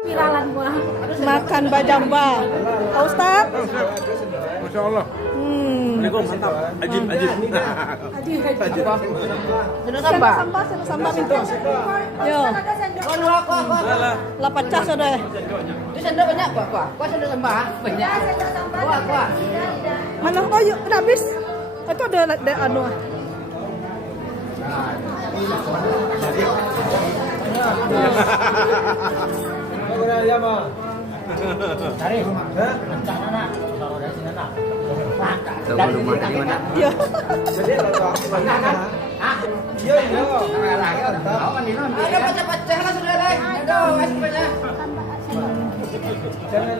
Viralan gua. Makan bajamba. Pak Ustaz? Masya Allah. Assalamualaikum, mantap. Ajib. Sudah sambal? Sudah sambal itu. Yo. Lah pecah sudah. Itu sendok banyak gua. Gua sendok sambal banyak. Gua. Mana? Oh, yuk, udah habis. Itu ada anu. Iya. Ada pecah-pecah lah sudah deh. Aduh, masih banyak. Jangan